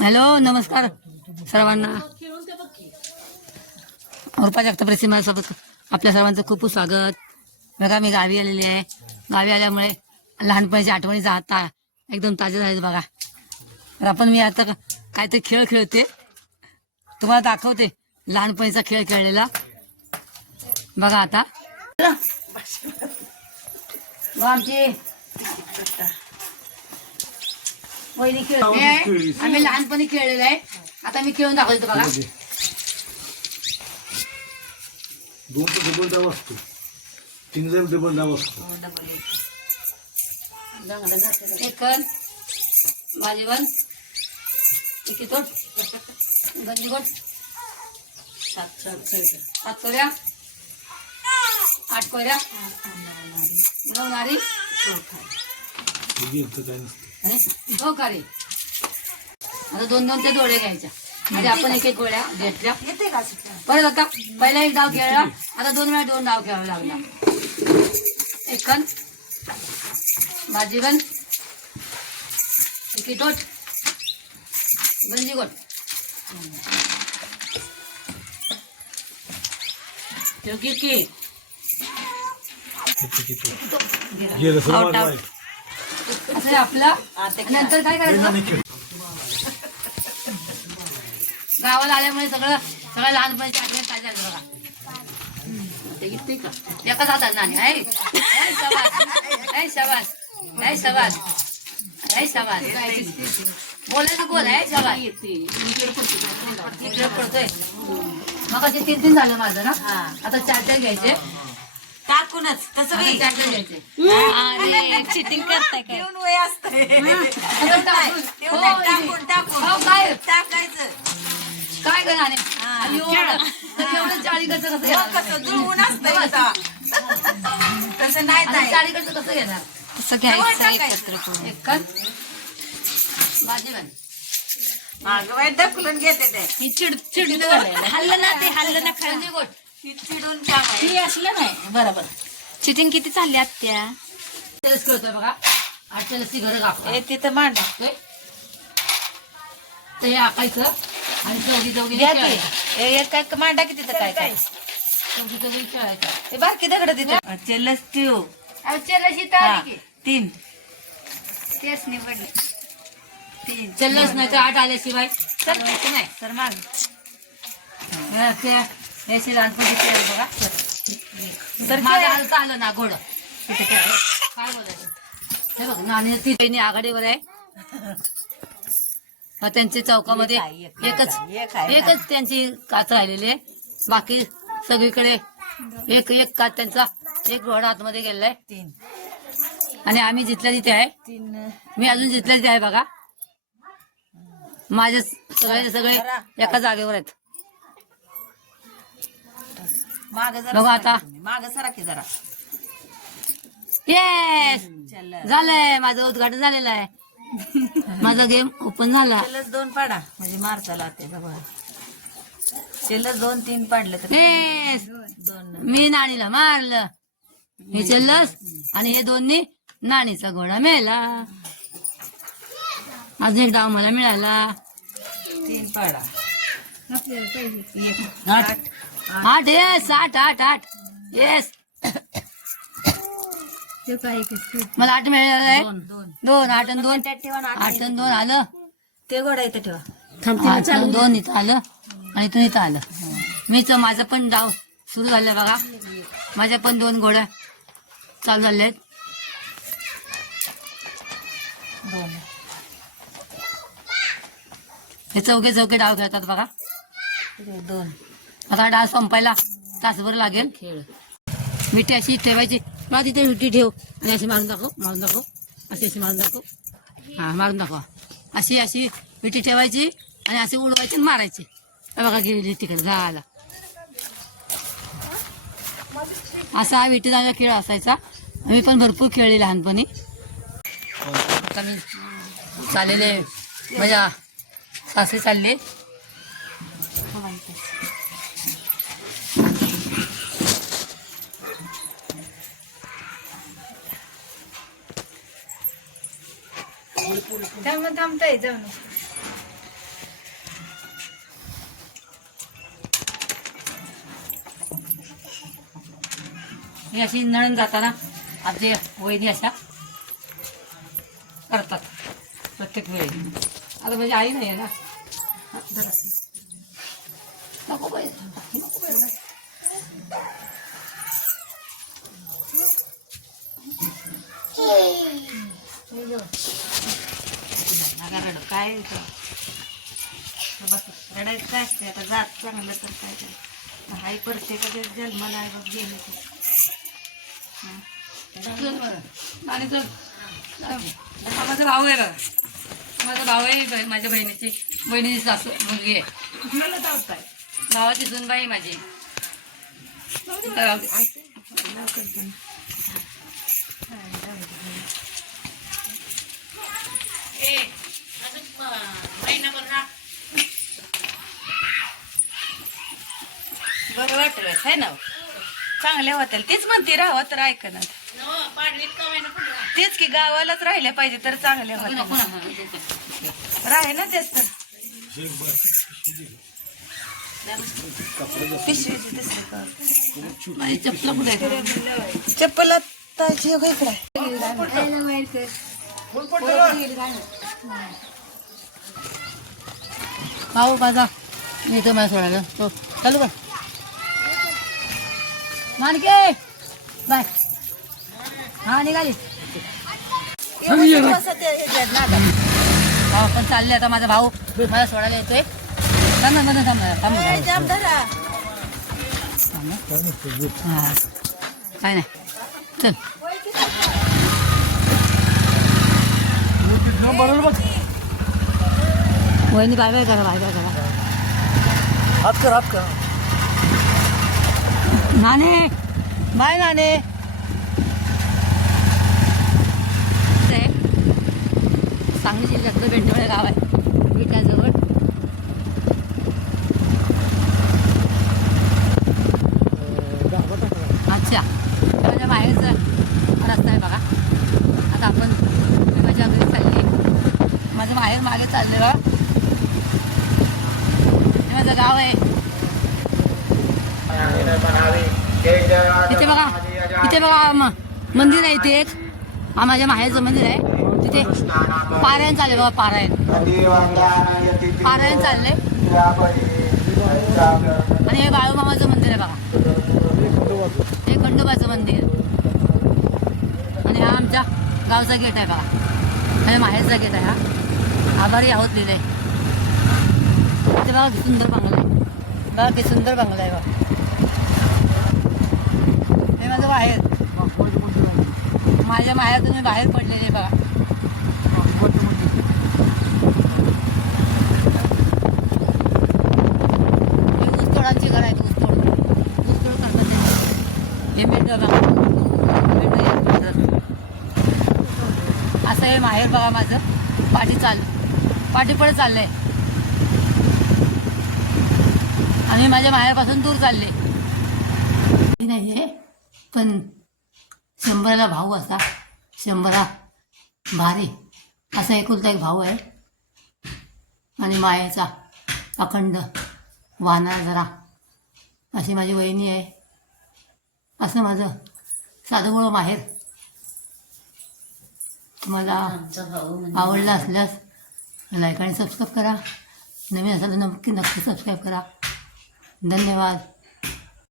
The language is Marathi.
हॅलो, नमस्कार सर्वांना. रुपा जगताप रेसिपीसोबत आपल्या सर्वांचं खूप खूप स्वागत. बघा, मी गावी आलेली आहे. गावी आल्यामुळे लहानपणीच्या आठवणी जाता एकदम ताज्या झाल्या बघा. तर आपण मी आता काहीतरी खेळ खेळते, तुम्हाला दाखवते लहानपणीचा खेळ खेळलेला. बघा आता आमची पहिली खेळ आम्ही लहानपणी खेळलेला आहे. आता मी खेळून दाखवतो बघा. दोनचा डबल डाव असतो, तीनचा डबल डाव असतो. एक बाजीवन तिकीटोट गंजीगोट 7 कोऱ्या 8 कोऱ्या 9 नारी हो का रे. आता 2-2 ते डोळे घ्यायच्या म्हणजे आपण एक गोळ्या घेतल्या. परत आता पहिला एक डाव खेळला, आता 2 वेळा 2 डाव खेळावा लागला. एकन बाजीवन तिकीटोट गंजीगोट की असं आपला. नंतर काय करायचं, गावाला आल्यामुळे सगळं लहानपणीच्या आठवण काय झालं बघा. एकच हातात नाणी आहे. शबास बोलायचं बोल आहे. शबास इकडे पडतोय. मग असे 3 झालं माझं ना. आता 4 घ्यायचे टाकूनच तसं काही 4 घ्यायचे. चिटिंग करताय काय वय असतंय. टाकून काय टाकायचं काय करणार एवढं चाळीकडचं कसं जुळवून असतंय तसं नाही. चाळीकडचं कसं घेणार. तसं घ्यायचं एकत्र करून. एकच बाजीवन मागं बाई ढकलून घेते ते. ही चिडून हल्लं ना ते हल्लं ना खरं गंजीगोट चिडून काम आहे. असलं नाही बरोबर. चिटिंग किती चालली आत्या. तेच करतोय बघा. 8 घरं कापतोय. तिथं मांडा ते हे आकायचं आणि चौघी काय मांडा किती तर काय काय चौघी खेळायचं. ते बारकी दगड तिथं चेलच ठेव. 3 तेच निवडले 3 चल्लच नाही तर 8 आल्याशिवाय नाही. तर माग याची लहानपणी खेळ बघा. तर माझं आलं ना घोडं काय बोलायचं. हे बघ नाणी ती आघाडीवर आहे. मग त्यांच्या चौकामध्ये एकच त्यांची काच राहिलेली आहे. बाकी सगळीकडे एक काच त्यांचा एक घोडा आतमध्ये गेलेला आहे. 3 आणि आम्ही जिथल्या तिथे आहे. 3 मी अजून जिथल्या तिथे आहे बघा. माझे सगळे एका जागेवर आहेत. माग जरा बघा आता. माग सरा की जरा. येस झालंय, माझं उद्घाटन झालेलं आहे. माझा गेम ओपन झाला. चेलच 2 पाडा म्हणजे मारताला ते बघा. चेलच 2-3 पाडलं तर येस 2 मी नाणीला मारलं. हे चल्लस आणि हे 2नी नाणीचा घोडा मिळाला. अजून एक डाव मला मिळाला. 3 पाडा 8 येस 8 येस मला 8 मिळालं आहे. 2 8 आणि 2 8 आणि 2 आलं. ते गोडा इथं ठेवा. 8 आणि 2 इथं आलं आणि इथून इथं आलं. माझा पण डाव सुरू झाला बघा. माझ्या पण 2 घोड्या चालू झाल्या आहेत. 2 हे चौके डाव खेळतात बघा. 2 आता डाव संपायला तासभर लागेल. विटी अशी ठेवायची. मला तिथे विटी ठेव आणि अशी मारून दाखव अशी मारून दाखव. हा मारून दाखवा. अशी विटी ठेवायची आणि अशी उडवायची आणि मारायची. बघा गेली तिकडे झाला. असा हा विटी जाण्याचा खेळ असायचा. आम्ही पण भरपूर खेळले लहानपणी. आता मी चाललेले माझ्या सासरी चालले. थांबताय जाऊन ही अशी नळण जाताना आमचे वहिनी अशा करतात प्रत्येक वेळी. आता माझी आई नाही आहे ना. नको बाई, नको बाई. नका रडू, काय इथं? बस रडायचं काय असते आता, जात चांगलं तर काय काय आई प्रत्येकाच्या जन्माला आहे बघ गेले ते. आणि तो माझा भाऊ आहे बघा. माझा भाऊ आहे, माझ्या बहिणीची सासू मुलगी आहे. कुठलं धावताय? गावाची सुनबाई माझी. बरं वाटलं आहे ना, चांगले होतील. तीच म्हणते राहावं तर ऐकणार. तेच की गावालाच राहिले पाहिजे तर चांगले होते. राहे ना तेच तर. पिशवीची दिसते का? माझी चपला कुठे आहे? चप्पल आत्ताची एक इकडे आहे. भाऊ माझा मी तो मला सोडायला तो चालू का मानके बाय. हा निघाली. भाऊ पण चालले आता. माझा भाऊ मला सोडायला येतोय. थांब ना, मध्ये थांब ना, थांब ना. हा काय नाही चल. वहिनी बाय बाय करा, बाय बाय करा. हात कर, हात कर. नाने बाय नाने. सांगली जिल्ह्यातलं बेंडवळे गाव आहे विट्याजवळ. अच्छा माझ्या बाहेरचा रस्ता आहे बघा. आता आपण मी माझ्या घरी चालली. माझं बाहेर मागे चालले बघा. हे माझं गाव आहे. इथे बघा, इथे बघा मंदिर आहे. इथे एक हा माझ्या माहेरचं मंदिर आहे. तिथे पारायण चालले बघा. पारायण चालले. आणि हे बाळूमामाचं मंदिर आहे बघा. हे खंडोबाचं मंदिर. आणि हा आमच्या गावचा गेट आहे बघा. माझ्या माहेरचा गेट आहे हा. आभारी आहोत लिहिले. ते बघा किती सुंदर बंगला आहे. बघा किती सुंदर बंगला आहे बघा. हे माझं बाहेर. माझ्या माहेरातून मी बाहेर पडलेले बघा. हे ऊसतोडांची घर आहेत. ऊसतोड करतात हे मेंढ बघा. असं हे माहेर बघा माझं. पाठी पुढे चाललंय. आणि माझ्या माहेरपासून दूर चालले नाहीये. पण 100ला भाऊ असा, 100 भारी असा एकुलता एक भाऊ आहे. आणि मायेचा अखंड वाहणार जरा अशी माझी वहिनी आहे. असं माझं साधूगोळं माहेर. तुम्हाला आवडलं असल्यास लाईक आणि सबस्क्राईब करा. नवीन असाल तर नक्की सबस्क्राईब करा. धन्यवाद.